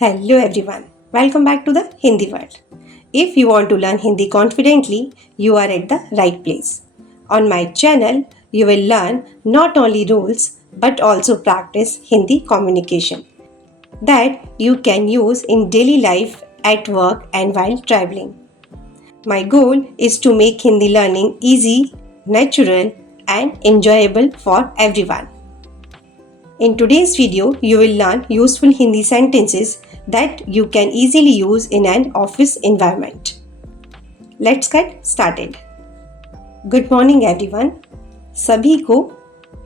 Hello everyone, welcome back to the Hindi world. If you want to learn Hindi confidently, you are at the right place. On my channel, you will learn not only rules but also practice Hindi communication that you can use in daily life, at work, and while traveling. My goal is to make Hindi learning easy, natural, and enjoyable for everyone. In today's video, you will learn useful Hindi sentences that you can easily use in an office environment. Let's get started. Good morning everyone. सभी को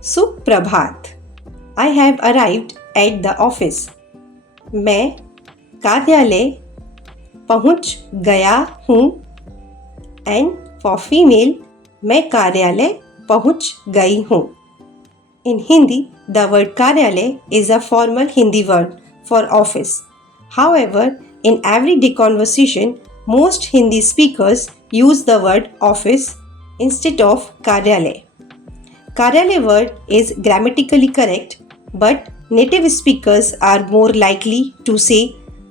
सुप्रभात. I have arrived at the office. मैं कार्यालय पहुंच गया हूँ. And for female, मैं कार्यालय पहुंच गई हूँ. In Hindi, the word karyalay is a formal Hindi word for office. However, in everyday conversation, most Hindi speakers use the word office instead of karyalay. Karyalay word is grammatically correct, but native speakers are more likely to say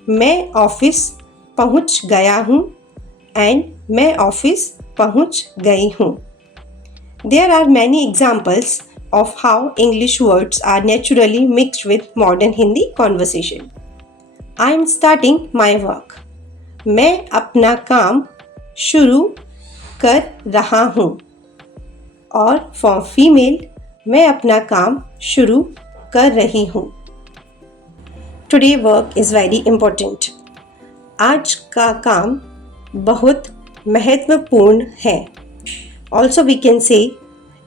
मैं office पहुंच गया हूँ and मैं office पहुंच गई हूँ. There are many examples of how English words are naturally mixed with modern Hindi conversation. I am starting my work. मैं अपना काम शुरू कर रहा हूँ. और for female, मैं अपना काम शुरू कर रही हूँ. Today work is very important. आज का काम बहुत महत्वपूर्ण है. Also we can say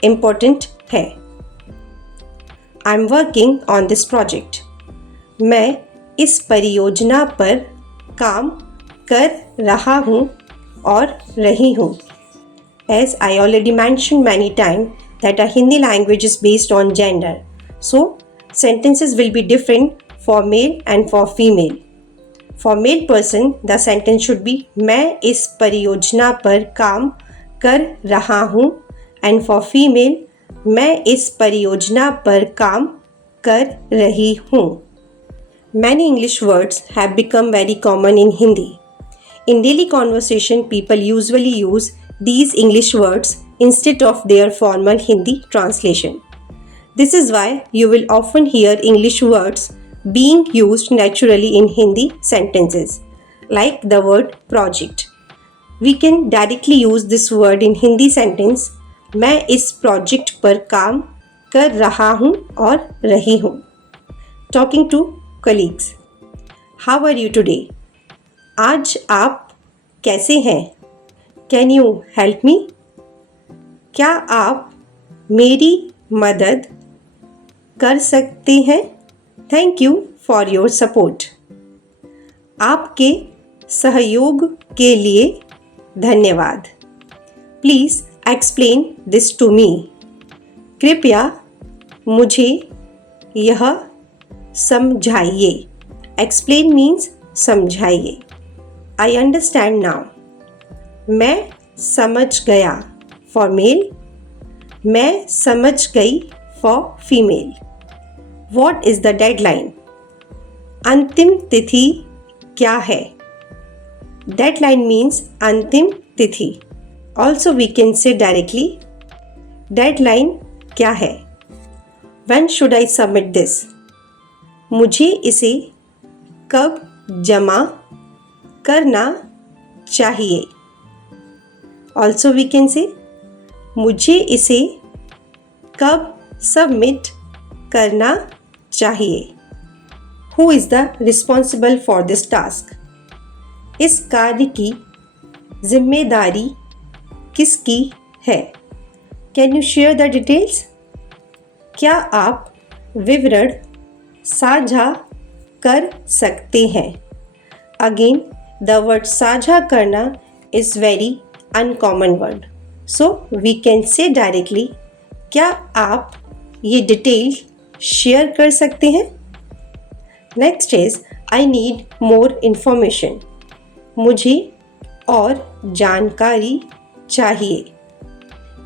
important है. I'm working on this project. मैं इस परियोजना पर काम कर रहा हूँ और रही हूँ. As I already mentioned many times that our Hindi language is based on gender. So, sentences will be different for male and for female. For male person, the sentence should be मैं इस परियोजना पर काम कर रहा हूँ and for female, मैं इस परियोजना पर काम कर रही हूँ. Many English words have become very common in Hindi. In daily conversation, people usually use these English words instead of their formal Hindi translation. This is why you will often hear English words being used naturally in Hindi sentences, like the word project. We can directly use this word in Hindi sentence मैं इस project पर काम कर रहा हूँ और रही हूँ. Talking to colleagues. How are you today? आज आप कैसे हैं? Can you help me? क्या आप मेरी मदद कर सकते हैं? Thank you for your support. आपके सहयोग के लिए धन्यवाद. Please explain this to me. कृपया मुझे यह समझाइए. एक्सप्लेन मीन्स समझाइए. I understand now. मैं समझ गया फॉर मेल. मैं समझ गई for female. What is the deadline? अंतिम तिथि क्या है? डेडलाइन मीन्स अंतिम तिथि. Also we can say directly, deadline क्या है? When should I submit this? मुझे इसे कब जमा करना चाहिए? Also we can say, मुझे इसे कब सबमिट करना चाहिए? Who is the responsible for this task? इस कार्य की जिम्मेदारी किसकी है? Can you share the details? क्या आप विवरण साझा कर सकते हैं? अगेन द वर्ड साझा करना is very uncommon word, so we can say directly क्या आप ये डिटेल शेयर कर सकते हैं? Next is I need more information. मुझे और जानकारी चाहिए.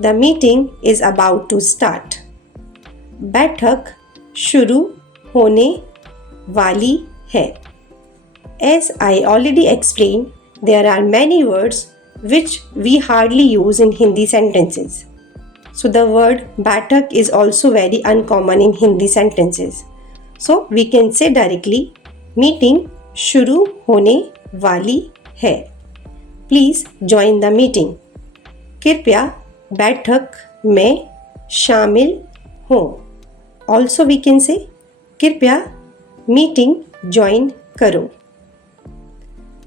The meeting is about to start. बैठक शुरू होने वाली है. As I already explained, there are many words which we hardly use in Hindi sentences. So the word बैठक is also very uncommon in Hindi sentences. So we can say directly meeting शुरू होने वाली है. Please join the meeting. कृपया बैठक में शामिल हो. Also we can say कृपया मीटिंग ज्वाइन करो.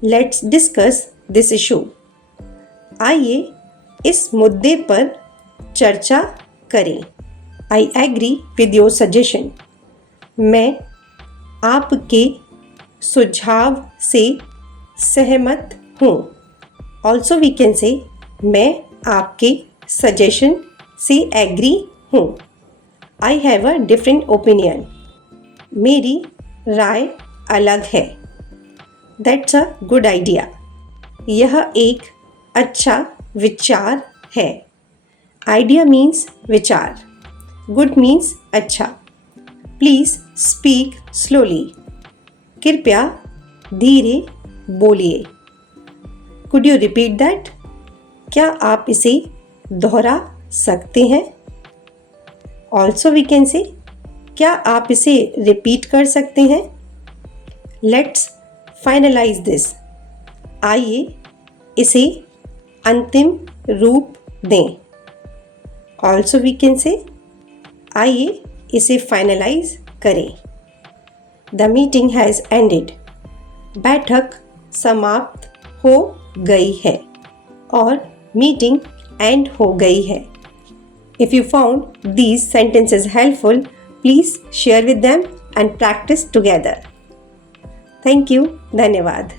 Let's discuss this issue. आइए इस मुद्दे पर चर्चा करें. I agree with your suggestion. मैं आपके सुझाव से सहमत हूँ. Also we can say मैं आपके सजेशन से एग्री हूँ. I have a different opinion. मेरी राय अलग है. That's a good idea. यह एक अच्छा विचार है. Idea means विचार. Good means अच्छा. Please speak slowly. कृपया धीरे बोलिए. Could you repeat that? क्या आप इसे दोहरा सकते हैं? Also we can say क्या आप इसे रिपीट कर सकते हैं? Let's finalize this. आइए इसे अंतिम रूप दें. Also we can say आइए इसे फाइनलाइज करें. The meeting has ended. बैठक समाप्त हो गई है और मीटिंग एंड हो गई है. If you found these sentences helpful, please share with them and practice together. Thank you. धन्यवाद.